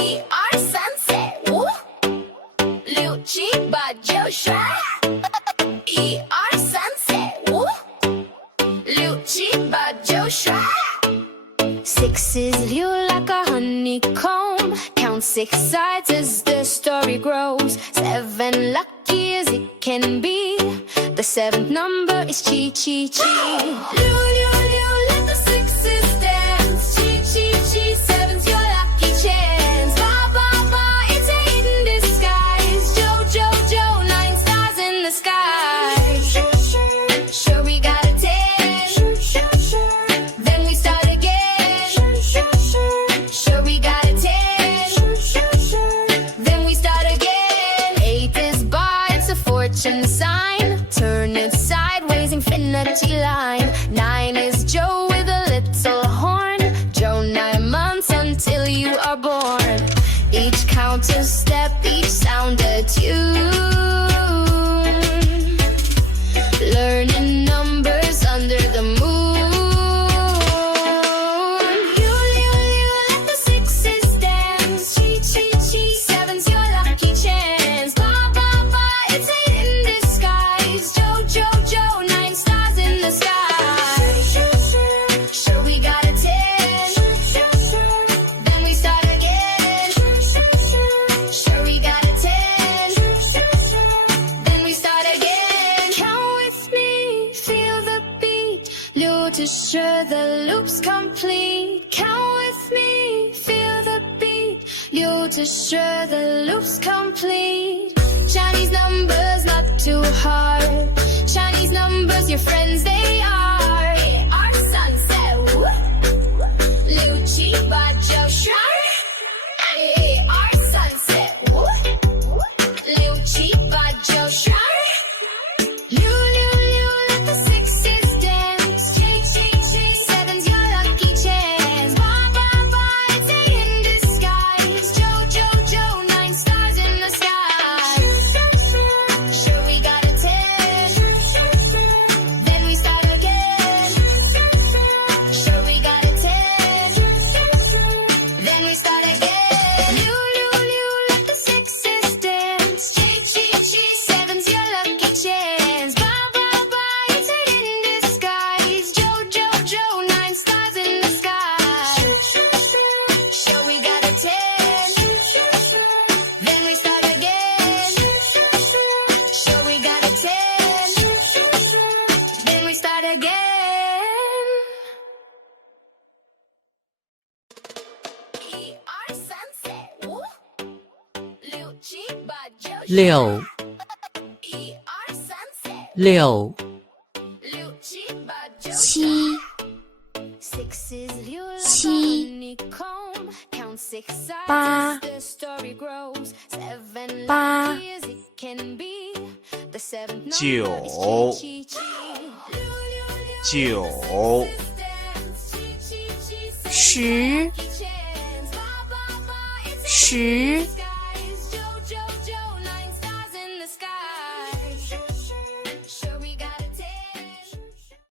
一二三四五，六七八九十。一二三四五，六七八九十。Six is you like a honeycomb. Count six sides as the story grows. Seven lucky as it can be. The seventh number is chi chi chi. Liu liu liu, let the sixes dance. Chi chi chi, seven's your lucky chance. Ba ba ba, it's eight in disguise. Jo jo jo, nine stars in the sky. Sure we got a 10. Then we start again. Sure we got a 10. Then we start again. Eight is bar, it's a fortune sign. Turn it sideways, infinity line. Nine is Joe with a little horn. Joe, 9 months until you are born. Each count a step, each sound a tune. Learning numbers under the moon. You, let the sixes dance. Chi, chi, chi, seven's your lucky chance. Ba, ba, ba, it's eight in disguise. Jo, jo, jo, 9 stars in the sky. Sure we got a 10. Then we start again. Sure we got a 10. Then we start again. Count with me, feel the beat. 六to sure the loop's complete. Count with me, feel the beat. 六to sure the loop's complete. Chinese numbers not too hard. Chinese numbers, your friends they are. Our sunset, Liu Chi Ba Jiao Shuai. Our sunset, Liu Chi Ba Jiao Shuai. Liu Liu Liu, let the sixes dance. Chi Chi Chi, seven's your lucky chance. Ba Ba Ba, it's eight in disguise. Jo Jo Jo, 9 stars in the sky. Sure we got a 10. Then we start again. Sure we got a 10. Then we start again. Liu Liu Liu, let the sixes dance. Chi Chi Chi, seven's your lucky chance. Ba Ba Ba, it's eight in disguise. Jo Jo Jo, 9 stars in the sky. Sure we got a 10. Then we start again. Sure we got a 10. Then we start again. 一二三四五，六七八九十。六一二三四六六七八九十。七 Six is you like a 七 honeycomb. Count six sides 八 as the story grows. Seven 八 lucky as it can be. The seventh number 九 is chi, chi, chi. 九 十十